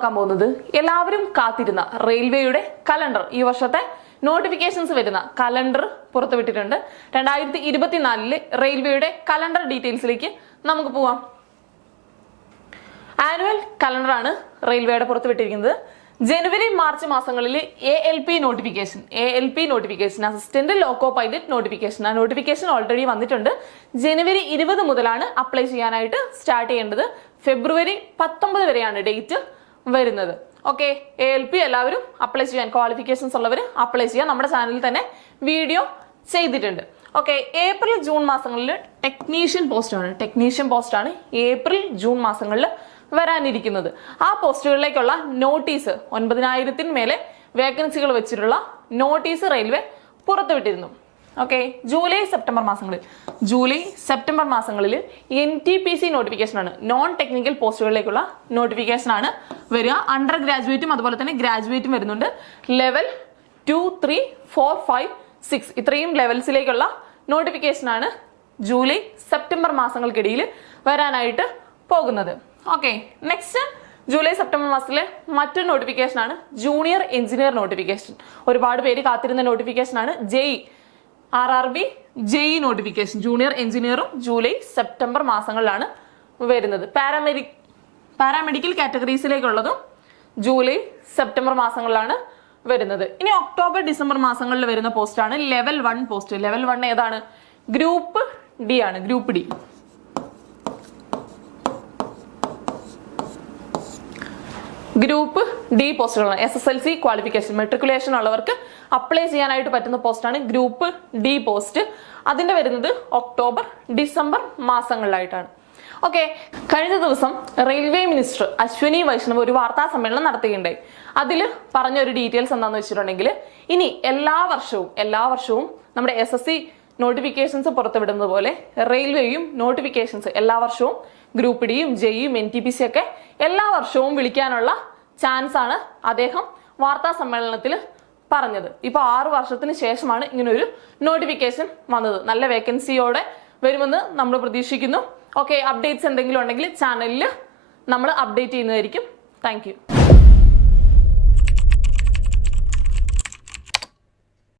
നോക്കാൻ പോകുന്നത് എല്ലാവരും കാത്തിരുന്ന റെയിൽവേയുടെ കലണ്ടർ. ഈ വർഷത്തെ നോട്ടിഫിക്കേഷൻസ് വരുന്ന കലണ്ടർ പുറത്തുവിട്ടിട്ടുണ്ട്. 2024 റെയിൽവേയുടെ കലണ്ടർ ഡീറ്റെയിൽസിലേക്ക് നമുക്ക് പോവാം. ആനുവൽ കലണ്ടറാണ് റെയിൽവേയുടെ പുറത്തുവിട്ടിരിക്കുന്നത്. ജനുവരി മാർച്ച് മാസങ്ങളിൽ ALP notification assistant loco pilot notification. ആ നോട്ടിഫിക്കേഷൻ ഓൾറെഡി വന്നിട്ടുണ്ട്. ജനുവരി 20 മുതലാണ് അപ്ലൈ ചെയ്യാനായിട്ട് സ്റ്റാർട്ട് ചെയ്യേണ്ടത്. ഫെബ്രുവരി 19 വരെയാണ് ഡേറ്റ് വരുന്നത്. ഓക്കെ, ALP എല്ലാവരും അപ്ലൈ ചെയ്യാൻ, ക്വാളിഫിക്കേഷൻസ് ഉള്ളവർ അപ്ലൈ ചെയ്യാൻ നമ്മുടെ ചാനലിൽ തന്നെ വീഡിയോ ചെയ്തിട്ടുണ്ട്. ഓക്കെ, ഏപ്രിൽ ജൂൺ മാസങ്ങളിൽ ടെക്നീഷ്യൻ പോസ്റ്റാണ് ഏപ്രിൽ ജൂൺ മാസങ്ങളിൽ വരാനിരിക്കുന്നത്. ആ പോസ്റ്റുകളിലേക്കുള്ള നോട്ടീസ് 9000-ന് മേലെ വേക്കൻസികൾ വെച്ചിട്ടുള്ള നോട്ടീസ് റെയിൽവേ പുറത്തുവിട്ടിരുന്നു. ഓക്കെ, ജൂലൈ സെപ്റ്റംബർ മാസങ്ങളിൽ NTPC നോട്ടിഫിക്കേഷനാണ്, നോൺ ടെക്നിക്കൽ പോസ്റ്റുകളിലേക്കുള്ള നോട്ടിഫിക്കേഷനാണ് വരിക. അണ്ടർ ഗ്രാജുവേറ്റും അതുപോലെ തന്നെ ഗ്രാജുവേറ്റും വരുന്നുണ്ട്. ലെവൽ 2, 3, 4, 5, 6 ഇത്രയും ലെവൽസിലേക്കുള്ള നോട്ടിഫിക്കേഷനാണ് ജൂലൈ സെപ്റ്റംബർ മാസങ്ങൾക്കിടയിൽ വരാനായിട്ട് പോകുന്നത്. ഓക്കെ, നെക്സ്റ്റ് ജൂലൈ സെപ്റ്റംബർ മാസത്തിലെ മറ്റൊരു നോട്ടിഫിക്കേഷനാണ് ജൂനിയർ എഞ്ചിനീയർ നോട്ടിഫിക്കേഷൻ. ഒരുപാട് പേര് കാത്തിരുന്ന നോട്ടിഫിക്കേഷനാണ് RRB JE നോട്ടിഫിക്കേഷൻ. ജൂനിയർ എഞ്ചിനീയറും ജൂലൈ സെപ്റ്റംബർ മാസങ്ങളിലാണ് വരുന്നത്. പാരാമെഡിക്കൽ കാറ്റഗറീസിലേക്കുള്ളതും ജൂലൈ സെപ്റ്റംബർ മാസങ്ങളിലാണ് വരുന്നത്. ഇനി ഒക്ടോബർ ഡിസംബർ മാസങ്ങളിൽ വരുന്ന പോസ്റ്റാണ് ലെവൽ 1 പോസ്റ്റ്. ലെവൽ 1 ഏതാണ്? ഗ്രൂപ്പ് ഡി ആണ്. ഗ്രൂപ്പ് ഡി പോസ്റ്റുകളാണ്. SSLC ക്വാളിഫിക്കേഷൻ, മെട്രിക്കുലേഷൻ ഉള്ളവർക്ക് അപ്ലൈ ചെയ്യാനായിട്ട് പറ്റുന്ന പോസ്റ്റാണ് ഗ്രൂപ്പ് ഡി പോസ്റ്റ്. അതിന്റെ വരുന്നത് ഒക്ടോബർ ഡിസംബർ മാസങ്ങളിലായിട്ടാണ്. ഓക്കെ, കഴിഞ്ഞ ദിവസം റെയിൽവേ മിനിസ്റ്റർ അശ്വനി വൈഷ്ണവ് ഒരു വാർത്താ സമ്മേളനം നടത്തുകയുണ്ടായി. അതിൽ പറഞ്ഞ ഒരു ഡീറ്റെയിൽസ് എന്താണെന്ന് വെച്ചിട്ടുണ്ടെങ്കിൽ, ഇനി എല്ലാ വർഷവും നമ്മുടെ SSC നോട്ടിഫിക്കേഷൻസ് പുറത്തുവിടുന്നത് പോലെ റെയിൽവേയും നോട്ടിഫിക്കേഷൻസ് എല്ലാ വർഷവും ഗ്രൂപ്പ് ഡിയും JEയും NTPC ഒക്കെ എല്ലാ വർഷവും വിളിക്കാനുള്ള ചാൻസ് ആണ് അദ്ദേഹം വാർത്താ സമ്മേളനത്തിൽ പറഞ്ഞത്. ഇപ്പൊ 6 വർഷത്തിന് ശേഷമാണ് ഇങ്ങനെ ഒരു നോട്ടിഫിക്കേഷൻ വന്നത്. നല്ല വേക്കൻസിയോടെ വരുമെന്ന് നമ്മൾ പ്രതീക്ഷിക്കുന്നു. ഓക്കെ, അപ്ഡേറ്റ്സ് എന്തെങ്കിലും ഉണ്ടെങ്കിൽ ചാനലിൽ നമ്മൾ അപ്ഡേറ്റ് ചെയ്യുന്നതായിരിക്കും. Thank you.